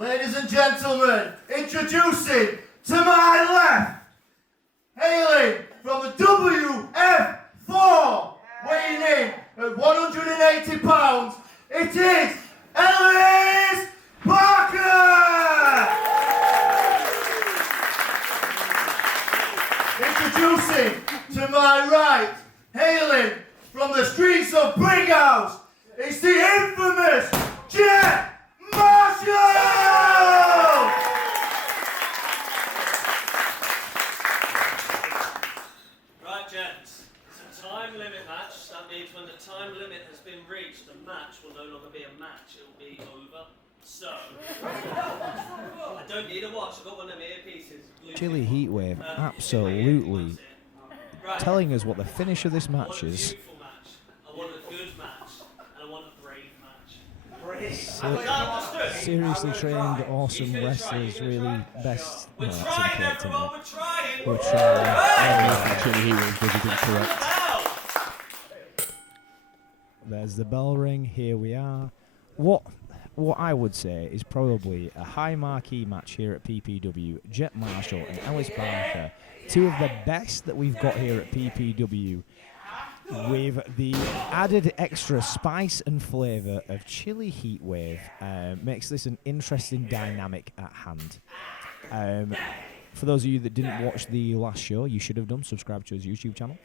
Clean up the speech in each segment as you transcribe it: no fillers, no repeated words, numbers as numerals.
Ladies and gentlemen, introducing to my left, hailing from the WF4, weighing in at 180 pounds, it is Ellis Parker! Introducing to my right, hailing from the streets of Brighouse, it's the infamous Jet Marshall! Right, gents, it's a time limit match. That means when the time limit has been reached, the match will no longer be a match, it will be over. So, I don't need a watch, I've got one of them earpieces. Chilli Heatwave absolutely telling us what the finish of this match is. I want a good match, and I want a brave match. Seriously trained, awesome wrestlers, really best. We're No, that's trying, incorrect, isn't everyone, it? we're trying! We're trying. Chilli Heatwave does it correct. There's the bell ring. Here we are. What I would say is probably a high marquee match here at PPW. Jet Marshall and Ellis Parker, two of the best that we've got here at PPW, with the added extra spice and flavour of Chilli Heatwave, makes this an interesting dynamic at hand. For those of you that didn't watch the last show, you should have done. Subscribe to his YouTube channel.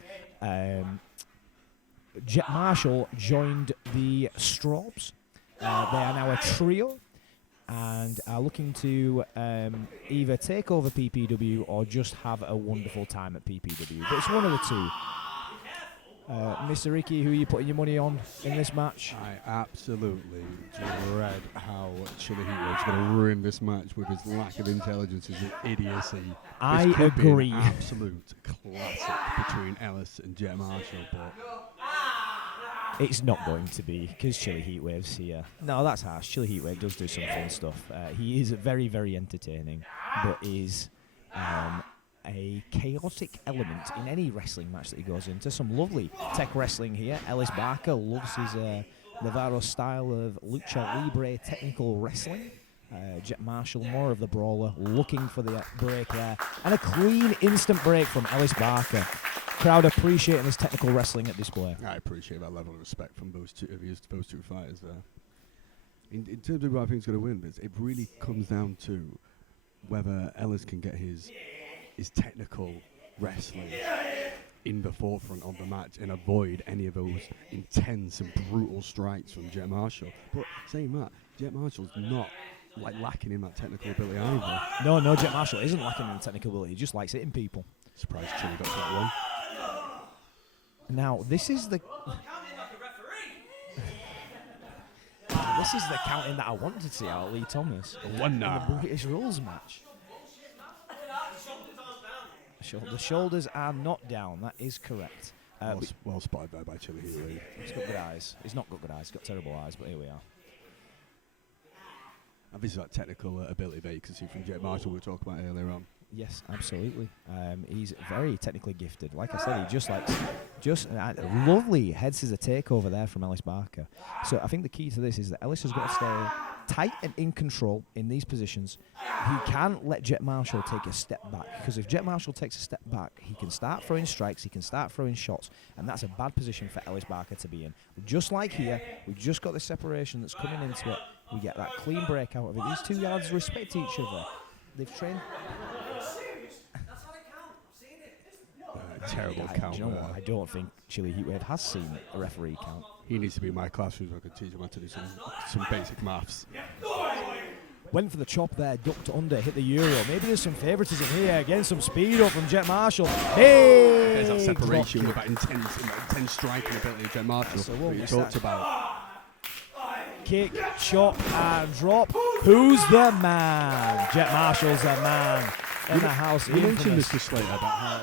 Jet Marshall joined the Straubs. They are now a trio and are looking to either take over PPW or just have a wonderful time at PPW. But it's one of the two. Mr. Ricky, who are you putting your money on in this match? I absolutely dread how Chilli Heatwave is going to ruin this match with his lack of intelligence and his idiocy. I This could be agree. an absolute classic between Ellis and Jet Marshall, but It's not going to be, because Chilli Heatwave's here. No, that's harsh. Chilli Heatwave does do some fun stuff. He is very, very entertaining, but is a chaotic element in any wrestling match that he goes into. Some lovely tech wrestling here. Ellis Parker loves his Navarro style of lucha libre technical wrestling. Jet Marshall, more of the brawler, looking for the break there. And a clean instant break from Ellis Parker. Crowd appreciating his technical wrestling at display. I appreciate that level of respect from those two fighters there. In terms of who I think is going to win this, it really comes down to whether Ellis can get his technical wrestling in the forefront of the match and avoid any of those intense and brutal strikes from Jet Marshall. But saying that, Jet Marshall's not lacking in that technical ability either. No, Jet Marshall isn't lacking in technical ability. He just likes hitting people. Surprised Chilli got to that one. Now, this is the counting that I wanted to see out of Lee Thomas in the British Rules match. The shoulders are not down. That is correct. Well spotted there by Chilli Heatwave. He's got good eyes. He's not got good eyes. He's got terrible eyes. But here we are. And this is that technical ability that you can see from Jet Marshall we were talking about earlier on. Yes, absolutely. He's very technically gifted. Like I said, he just likes lovely head scissor takeover there from Ellis Parker. So I think the key to this is that Ellis has got to stay tight and in control in these positions. He can't let Jet Marshall take a step back, because if Jet Marshall takes a step back, he can start throwing strikes, he can start throwing shots, and that's a bad position for Ellis Parker to be in. Just like here, we've just got the separation that's coming into it. We get that clean break out of it. These two yards respect each other. They've trained. Terrible count. You know what? I don't think Chilli Heatwave has seen a referee count. He needs to be in my classroom so I can teach him how to do some basic maths. Went for the chop there, ducked under, hit the Euro. Maybe there's some favouritism here. Again, some speed up from Jet Marshall. Hey! There's that separation with that intense striking ability of Jet Marshall that you talked about. Kick, chop, and drop. Who's the man? Jet Marshall's the man in the house. You mentioned this to Slater about how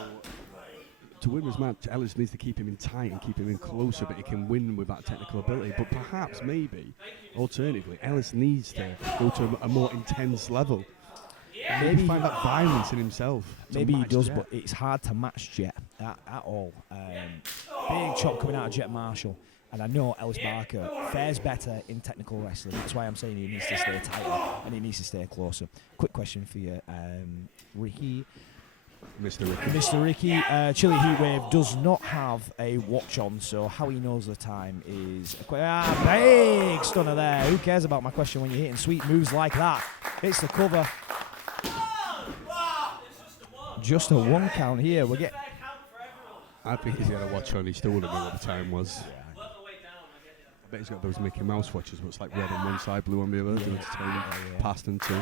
to win this match, Ellis needs to keep him in tight and keep him in closer, but he can win with that technical ability. But perhaps, maybe, alternatively, Ellis needs to go to a more intense level. Maybe find that violence in himself. Maybe he does, but it's hard to match Jet at all. Big chop coming out of Jet Marshall. And I know Ellis Barker fares better in technical wrestling. That's why I'm saying he needs to stay tighter and he needs to stay closer. Quick question for you, Ricky. Mr. Ricky, Chilli Heatwave does not have a watch on, so how he knows the time is big stunner there. Who cares about my question when you're hitting sweet moves like that? It's the cover. Just a 1 count here. We'll get. I think if he had a watch on, he still wouldn't know what the time was. I bet he's got those Mickey Mouse watches where it's like red on one side, blue on the other. To tell you past and two.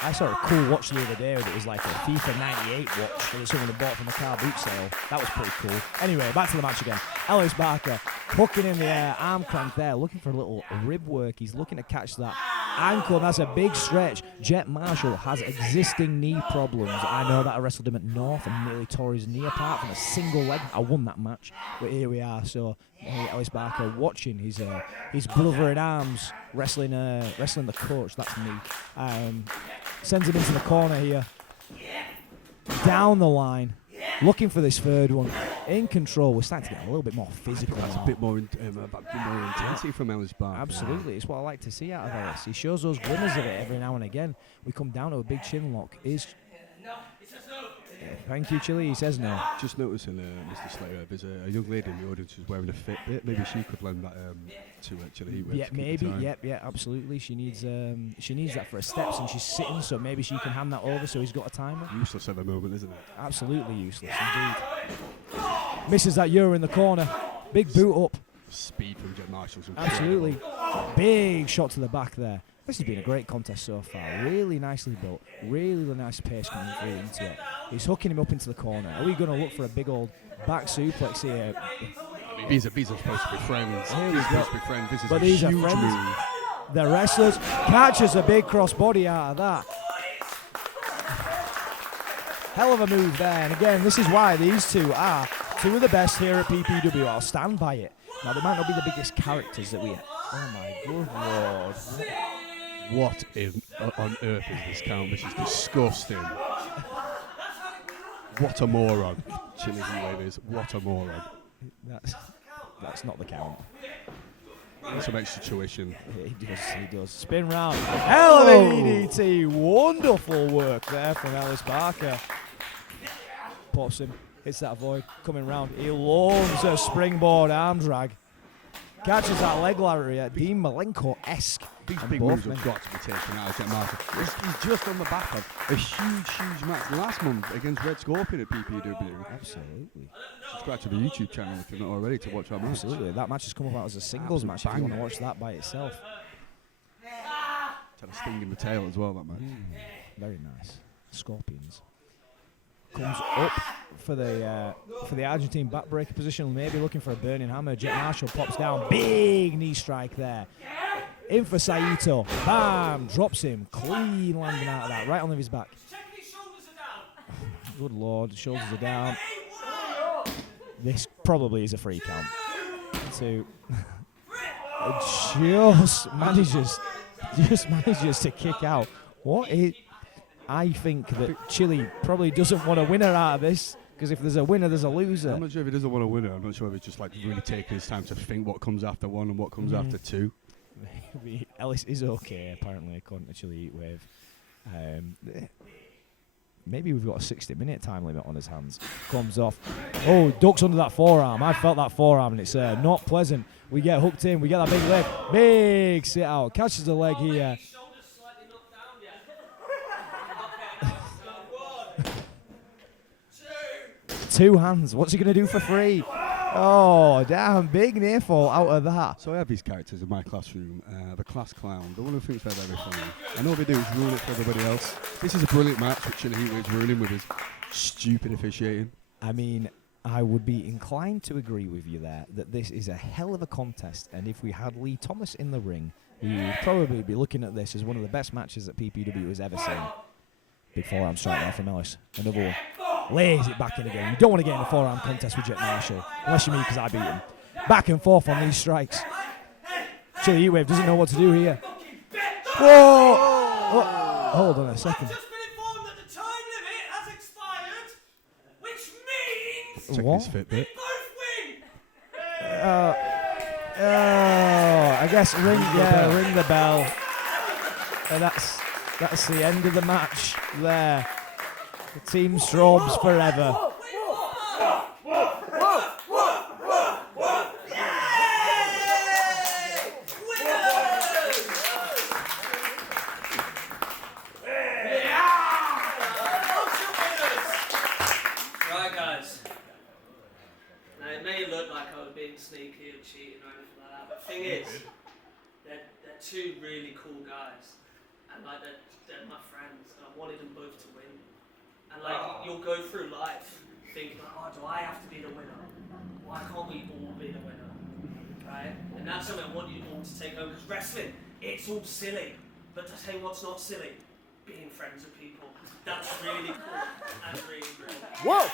I saw a cool watch the other day that was like a FIFA 98 watch that someone had bought from a car boot sale. That was pretty cool. Anyway, back to the match again. Ellis Barker hooking in the air, arm crank there, looking for a little rib work. He's looking to catch that ankle. That's a big stretch. Jet Marshall has existing knee problems. I know that I wrestled him at North and nearly tore his knee apart from a single leg. I won that match, but here we are. So Ellis Barker watching his brother in arms wrestling the coach. That's me. Sends him into the corner here. Down the line. Looking for this third one. In control. We're starting to get a little bit more physical. That's a bit more intensity from Ellis Barker. Absolutely. It's what I like to see out of Ellis. He shows those glimmers of it every now and again. We come down to a big chin lock. Thank you, Chilli. He says no. Just noticing, Mr. Slater, there's a young lady in the audience who's wearing a Fitbit. Maybe she could lend that to Chilli Heatwave. Yeah, maybe. Yeah, absolutely. She needs that for her steps, and she's sitting, so maybe she can hand that over so he's got a timer. Useless at the moment, isn't it? Absolutely useless, indeed. Misses that Euro in the corner. Big boot up. Speed from Jet Marshall. Absolutely. Big shot to the back there. This has been a great contest so far. Really nicely built. Really nice pace coming through into it. He's hooking him up into the corner. Are we going to look for a big old back suplex here? These are supposed to be friends. This is but a these are huge friends. move. The wrestlers catches a big crossbody out of that. Hell of a move there. And again, this is why these two are two of the best here at PPW. I'll stand by it. Now, they might not be the biggest characters that we have. Oh my good lord. What on earth is this count? This is disgusting. What a moron. Chilli Heatwave is. What a moron. That's not the count. Some extra tuition. He does. Spin round. Hell of a DDT. Wonderful work there from Ellis Barker. Pops him. Hits that void. Coming round. He loves a springboard arm drag. Catches that leg lariat. Dean Malenko-esque. These big moves have got to be taken out of Jet Marshall. He's just on the back of a huge match last month against Red Scorpion at PPW. Absolutely. Subscribe to the YouTube channel if you're not already to watch that match. Absolutely. That match has come about as a singles match if you want to watch that by itself. It's had a sting in the tail as well, that match. Very nice. Scorpions. Comes up for the Argentine backbreaker position, maybe looking for a burning hammer. Jet Marshall pops down. Big knee strike there. In for Saito. Bam! Drops him. Clean landing out of that. Right on his back. Good lord. Shoulders are down. This probably is a free count. Just manages to kick out. I think that Chilli probably doesn't want a winner out of this, because if there's a winner, there's a loser. I'm not sure if he doesn't want a winner. I'm not sure if he's just like really taking his time to think what comes after one and what comes after two. Maybe Ellis is okay, apparently, according to Chilli Heatwave. Maybe we've got a 60-minute time limit on his hands. Comes off. Oh, ducks under that forearm. I felt that forearm, and it's not pleasant. We get hooked in. We get that big leg. Big sit out. Catches the leg here. Two hands. What's he going to do for free? Oh, damn. Big near fall out of that. So I have these characters in my classroom. The class clown. The one who thinks they're very funny. And all they do is ruin it for everybody else. This is a brilliant match which Chilli Heatwave's ruining with his stupid officiating. I mean, I would be inclined to agree with you there that this is a hell of a contest. And if we had Lee Thomas in the ring, we would probably be looking at this as one of the best matches that PPW has ever seen. Big forearm strike there from Ellis. Another one. Lays it back in again. You don't want to get in a forearm contest with Jet Marshall, unless you mean because I beat him. Back and forth on these strikes. Chilli Heatwave doesn't know what to do here. Whoa! Oh, hold on a second. Check What? his Fitbit. Both win. I guess ring the bell. And that's the end of the match there. The Team Strobes forever. Right, guys. Now, it may look like I was being sneaky or cheating or anything like that, but the thing is, they're two really cool guys. And like they're my friends, and I wanted them both to win. And like you'll go through life thinking, oh, do I have to be the winner? Why can't we all be the winner? Right? And that's something I want you all to take home, because wrestling, it's all silly. But to tell you what's not silly, being friends with people. That's really cool and really, really Whoa!